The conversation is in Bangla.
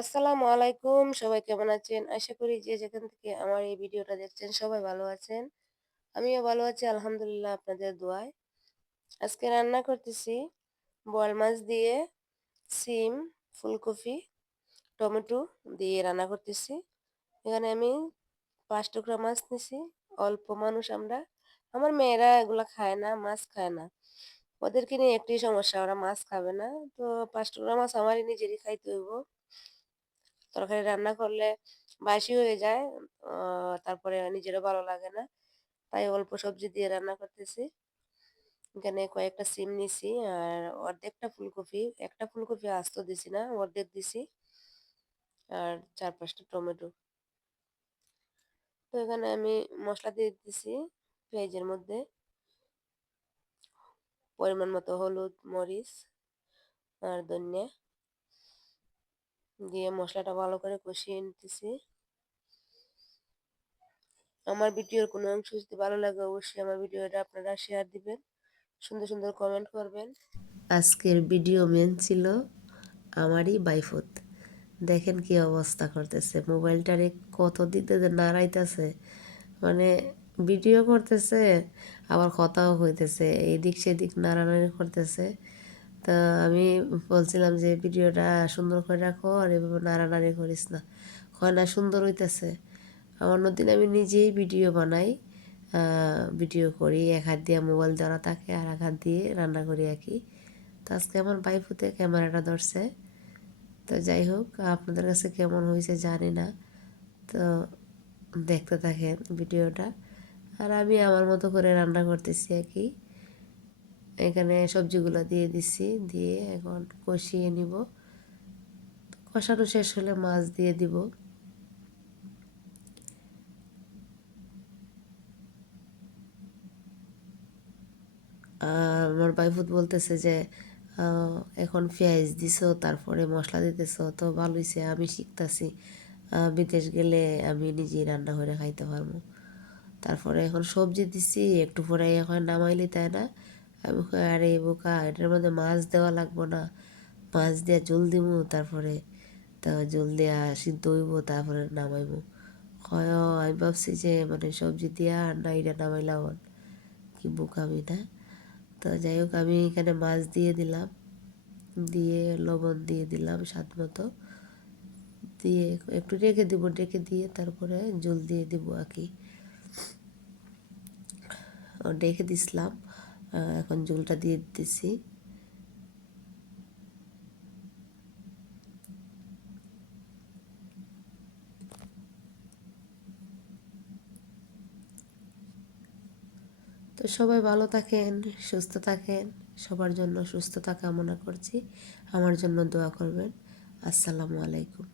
আসসালামু আলাইকুম। সবাই কেমন আছেন? আশা করি যে যেখান থেকে আমার এই ভিডিওটা দেখছেন সবাই ভালো আছেন। আমিও ভালো আছি আলহামদুলিল্লাহ আপনাদের দোয়ায়। আজকে রান্না করতেছি বোয়াল মাছ দিয়ে সিম, ফুলকপি, টমেটো দিয়ে রান্না করতেছি। এখানে আমি ৫ টুকরা মাছ নিছি। অল্প মানুষ আমরা। আমার মেয়েরা এগুলা খায় না, মাছ খায় না। ওদেরকে নিয়ে একটাই সমস্যা, ওরা মাছ খাবে না। তো ৫ টুকরা মাছ আমারই নিজেরই খাইতে হইব। তরকারি রান্না করলে বাসি হয়ে যায়। তারপরে নিজেরও ভালো লাগে না। তাই অল্প সবজি দিয়ে রান্না করতেছি। এখানে কয়েকটা সিম নিছি আর অর্ধেকটা ফুলকপি, একটা ফুলকপি আস্ত দিছি না, অর্ধেক দিছি। আর ৪-৫ টা টমেটো। তো এখানে আমি মসলা দিয়ে দিতেছি পেঁয়াজের মধ্যে। পরিমাণ মতো হলুদ, মরিচ আর ধনিয়া দিয়ে মসলাটা ভালো করে কষিয়ে নিতেছি। আমার ভিডিওর কোনো অংশ যদি ভালো লাগে অবশ্যই আমার ভিডিওটা আপনারা শেয়ার দিবেন। সুন্দর সুন্দর কমেন্ট করবেন। আজকের ভিডিও মেন ছিল আমারই বাইফুত। দেখেন কি অবস্থা করতেছে, মোবাইলটারে কত দিক দিয়ে যে নাড়াইতেছে, মানে ভিডিও করতেছে আবার কথাও হইতেছে, এইদিক সেদিক নাড়ানাড়ি করতেছে। তা আমি বলছিলাম যে ভিডিওটা সুন্দর করে রাখো আর এভাবে নাড়ানাড়ি করিস না, হয় না সুন্দর হইতেছে। অন্যদিন আমি নিজেই ভিডিও বানাই, ভিডিও করি, এক হাত দিয়ে মোবাইল ধরা থাকে আর এক হাত দিয়ে রান্না করি আর কি। তো আজকে আমার বাইফুতে ক্যামেরাটা ধরছে। তো যাই হোক, আপনাদের কাছে কেমন হয়েছে জানি না। তো দেখতে থাকেন ভিডিওটা, আর আমি আমার মতো করে রান্না করতেছি আর কি। এখানে সবজিগুলো দিয়ে দিছি, দিয়ে এখন কষিয়ে নিব। কষানো শেষ হলে মাছ দিয়ে দিব। আর আমার বাইফুত বলতেছে যে এখন পেঁয়াজ দিছো তারপরে মশলা দিতেছো, তো ভালো হয়েছে, আমি শিখতাছি, বিদেশ গেলে আমি নিজেই রান্না করে খাইতে পারবো। তারপরে এখন সবজি দিছি, একটু পরে এখন নামাইলি তাই না। আমি কই আরে বোকা, এটার মধ্যে মাছ দেওয়া লাগবো না, মাছ দিয়া জল দিমু, তারপরে তা জল দিয়া সিদ্ধ হইব তারপরে নামাইবো। হয় আমি ভাবছি যে মানে সবজি দিয়া আর না এটা নামাইলাম, কি বোকামি না। তো যাই হোক, আমি এখানে মাছ দিয়ে দিলাম, দিয়ে লবণ দিয়ে দিলাম স্বাদ মতো, দিয়ে একটু রেখে দিব, রেখে দিয়ে তারপরে জল দিয়ে দিব আর কি। রেখে দিছিলাম, এখন জলটা দিয়ে দিতেছি। তো সবাই ভালো থাকেন, সুস্থ থাকেন, সবার জন্য সুস্থতা কামনা করছি, আমার জন্য দোয়া করবেন। আসসালামু আলাইকুম।